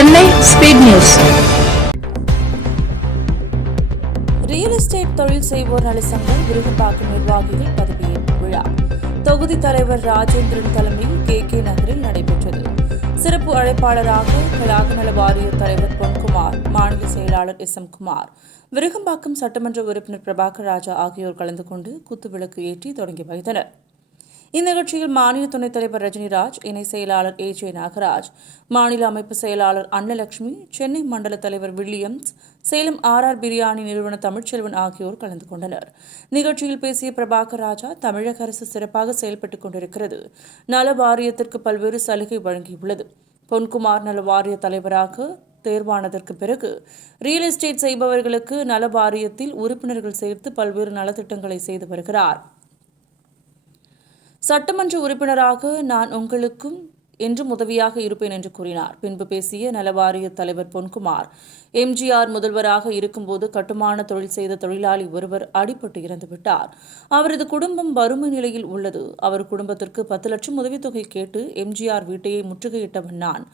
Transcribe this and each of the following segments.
Chennai speed news. Real estate தொழில் செய்வோர் நலசங்கம் விருகம்பாக்கம் நிர்வாகிகள் பதவியேற்பு விழா தொகுதி தலைவர் ராஜேந்திரன் தலைமையில் கே நகரில் நடைபெற்றது. சிறப்பு அழைப்பாளராக கழக நல வாரிய தலைவர் பொன்குமார், மாநில செயலாளர் SM குமார், விருகம்பாக்கம் சட்டமன்ற உறுப்பினர் பிரபாகர் ராஜா ஆகியோர் கலந்து கொண்டு குத்துவிளக்கு ஏற்றி தொடங்கி வைத்தனர். இந்நிகழ்ச்சியில் மாநில துணைத் தலைவர் ரஜினிராஜ், இணை செயலாளர் AJ நாகராஜ், மாநில அமைப்பு செயலாளர் அன்னலட்சுமி, சென்னை மண்டல தலைவர் வில்லியம்ஸ், சேலம் RR பிரியாணி நிறுவன தமிழ்ச்செல்வன் ஆகியோர் கலந்து கொண்டனர். நிகழ்ச்சியில் பேசிய பிரபாகர் ராஜா, தமிழக அரசு சிறப்பாக செயல்பட்டுக் கொண்டிருக்கிறது. நல வாரியத்திற்கு பல்வேறு சலுகை வழங்கியுள்ளது. பொன்குமார் நல வாரிய தலைவராக தேர்வானதற்கு பிறகு ரியல் எஸ்டேட் செய்பவர்களுக்கு நல வாரியத்தில் உறுப்பினர்கள் சேர்த்து பல்வேறு நலத்திட்டங்களை செய்து வருகிறார். சட்டமன்ற உறுப்பினராக நான் உங்களுக்கும் என்றும் உதவியாக இருப்பேன் என்று கூறினார். பின்பு பேசிய நலவாரிய தலைவர் பொன்குமார், MGR முதல்வராக இருக்கும்போது கட்டுமான தொழில் செய்த தொழிலாளி ஒருவர் அடிபட்டு இறந்துவிட்டார். அவரது குடும்பம் வறுமை நிலையில் உள்ளது. அவர் குடும்பத்திற்கு 10 லட்சம் உதவித்தொகை கேட்டு MGR வீட்டையை முற்றுகையிட்டவன் நான்.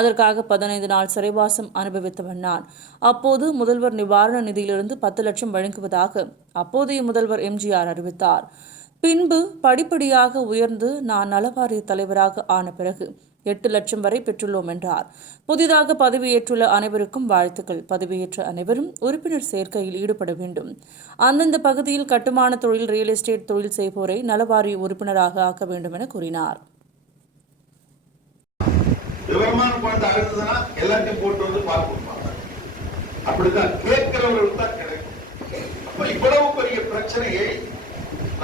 அதற்காக 15 நாள் சிறைவாசம் அனுபவித்தவன் நான். அப்போது முதல்வர் நிவாரண நிதியிலிருந்து 10 லட்சம் வழங்குவதாக அப்போதைய முதல்வர் MGR அறிவித்தார். பின்பு படிப்படியாக உயர்ந்து நான் நலவாரிய தலைவராக ஆன பிறகு 8 லட்சம் வரை பெற்றுள்ளோம் என்றார். புதிதாக பதவியேற்றுள்ள அனைவருக்கும் வாழ்த்துக்கள். பதவியேற்ற அனைவரும் உறுப்பினர் சேர்க்கையில் ஈடுபட வேண்டும். அந்தந்த பகுதியில் கட்டுமான தொழில், ரியல் எஸ்டேட் தொழில் செய்வோரை நலவாரிய உறுப்பினராக ஆக்க வேண்டும் என கூறினார்.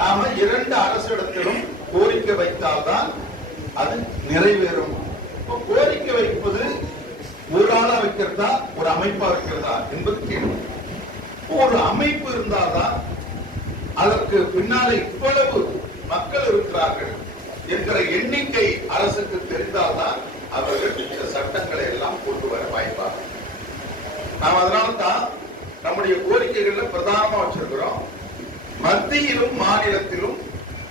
நாம 2 அரசிடத்திலும் கோரிக்கை வைத்தால்தான் அது நிறைவேறும். கோரிக்கை வைப்பது ஒரு ஆளா வைக்கிறதா, ஒரு அமைப்பா வைக்கிறதா என்பது கேள்வி. ஒரு அமைப்பு இருந்தால்தான் அதற்கு பின்னாலே இவ்வளவு மக்கள் இருக்கிறார்கள் என்கிற எண்ணிக்கை அரசுக்கு தெரிந்தால்தான் அவர்கள் இந்த சட்டங்களை எல்லாம் கொண்டு வர வாய்ப்பார்கள். நாம் அதனால்தான் நம்முடைய கோரிக்கைகள்ல பிரதானமா வச்சிருக்கிறோம். மத்தியிலும் மாநிலத்திலும்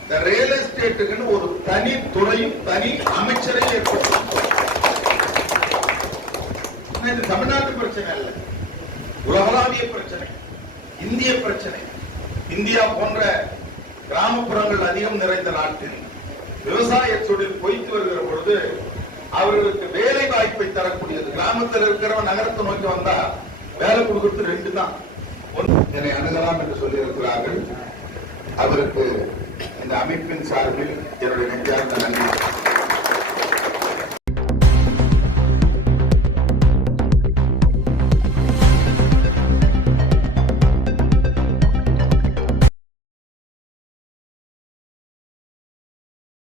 இந்த ரியல் எஸ்டேட்டுக்குன்னு ஒரு தனி துறையும் தனி அமைச்சரையும் ஏற்படுத்தும். இது தமிழ்நாட்டு பிரச்சனை அல்ல, உலகளாவிய பிரச்சனை, இந்திய பிரச்சனை. இந்தியா போன்ற கிராமப்புறங்கள் அதிகம் நிறைந்த நாட்டில் விவசாய தொழில் பொய்த்து வருகிற பொழுது அவர்களுக்கு வேலை வாய்ப்பை தரக்கூடியது. கிராமத்தில் இருக்கிறவன் நகரத்தை நோக்கி வந்தா வேலை கொடுக்கிறது 2 தான். என்னை அணுகலாம் என்று சொல்லியிருக்கிறார்கள். அவருக்கு இந்த அமைப்பின் சார்பில் என்னுடைய நெஞ்சார்ந்த நன்றி.